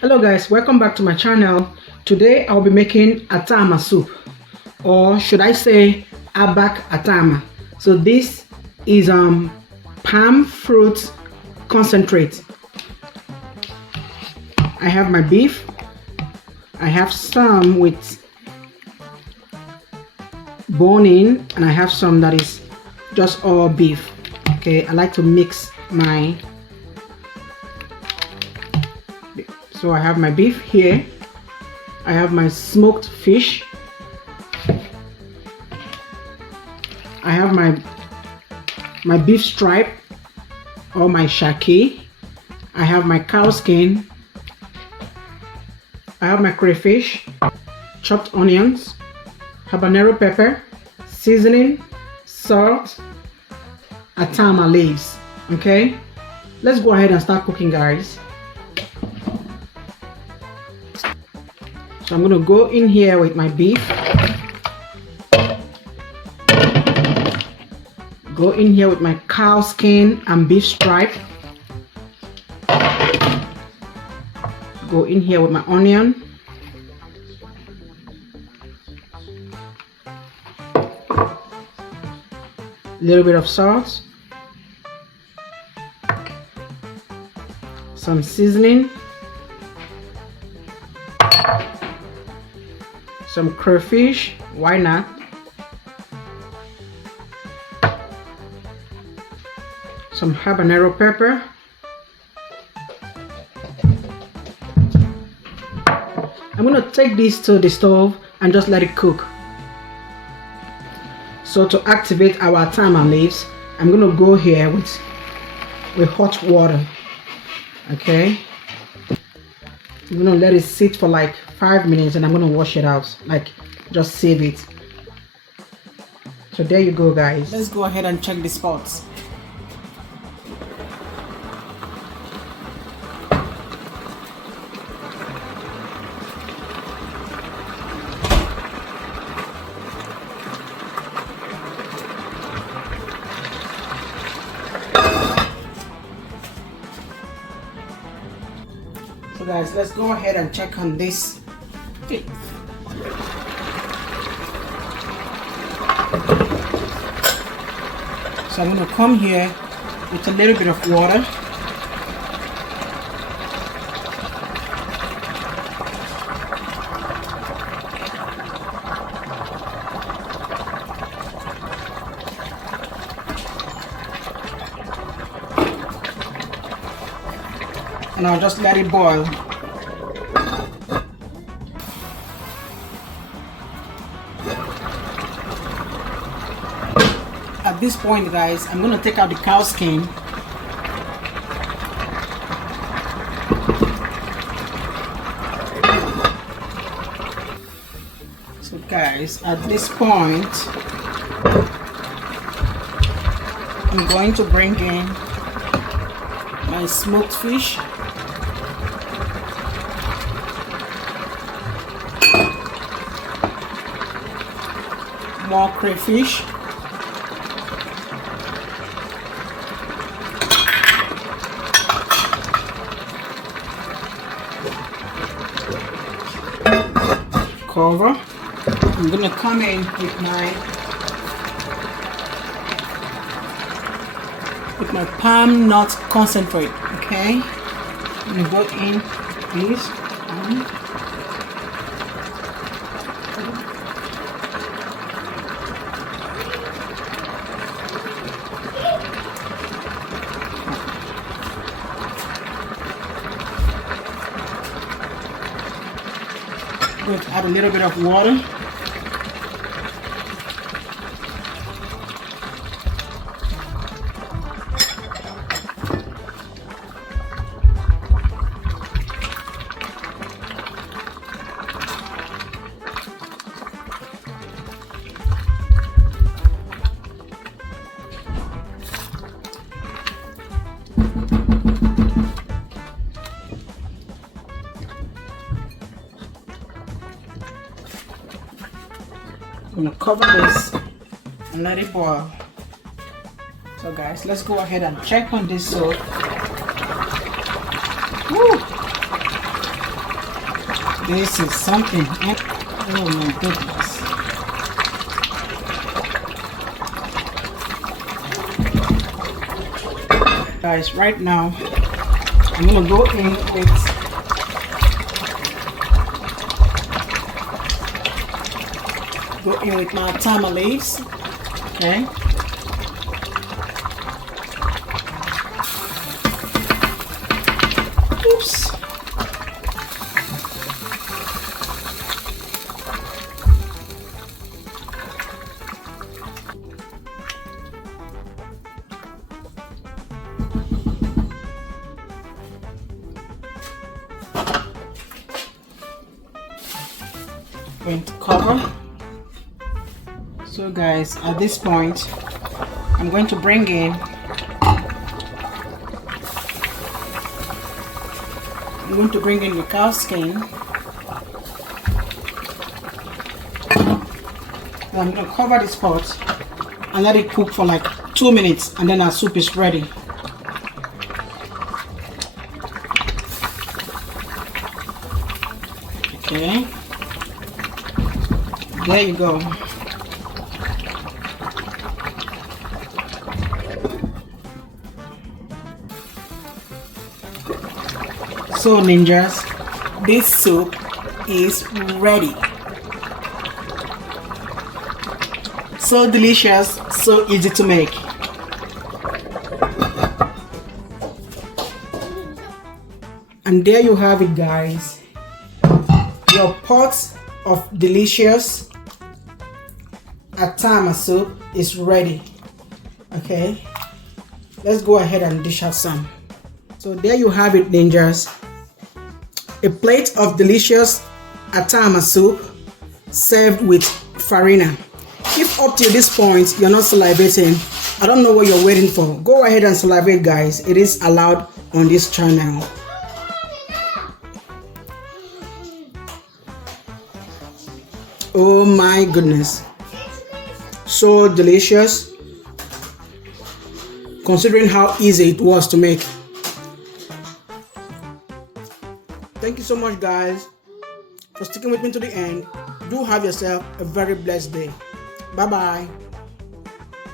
Hello guys, welcome back to my channel. Today I'll be making Atama soup, or should I say Abak Atama. So this is palm fruit concentrate. I have my beef. I have some with bone in, and I have some that is just all beef. Okay, I like to mix my. So I have my beef here. I have my smoked fish. I have my beef stripe or my SHAKI. I have my cow skin. I have my crayfish, chopped onions, habanero pepper, seasoning, salt, Atama leaves. Okay, let's go ahead and start cooking, guys. So I'm going to go in here with my beef. Go in here with my cow skin and beef stripe. Go in here with my onion. A little bit of salt. Some seasoning. Some crayfish, why not? Some habanero pepper. I'm going to take this to the stove and just let it cook. So to activate our Atama leaves, I'm going to go here with hot water. Okay, I'm going to let it sit for like 5 minutes and I'm going to wash it out, like just save it. So there you go, guys. Let's go ahead and check the spots. So guys, let's go ahead and check on this. Okay. So I'm going to come here with a little bit of water. And I'll just let it boil. At this point, guys, I'm going to take out the cow skin. So guys, at this point, I'm going to bring in my smoked fish. More crayfish. Cover. I'm gonna come in with my palm nut concentrate. Okay, I'm gonna go in this. Going to add a little bit of water. I'm gonna cover this and let it boil. So guys, let's go ahead and check on this soup. Woo! This is something. Oh my goodness. Guys, right now I'm gonna go in with my Atama leaves. Okay. Oops. Going to cover. So guys, at this point I'm going to bring in the cow skin. I'm going to cover this pot and let it cook for like 2 minutes, and then our soup is ready. Okay, there you go. So ninjas, this soup is ready. So delicious, so easy to make. And there you have it, guys. Your pot of delicious Atama soup is ready. Okay, let's go ahead and dish out some. So there you have it, ninjas. A plate of delicious Atama soup served with farina. If up to this point you're not salivating, I don't know what you're waiting for. Go ahead and salivate, guys. It is allowed on this channel. Oh my goodness, so delicious, considering how easy it was to make. Thank you so much, guys, for sticking with me to the end. Do have yourself a very blessed day. Bye bye.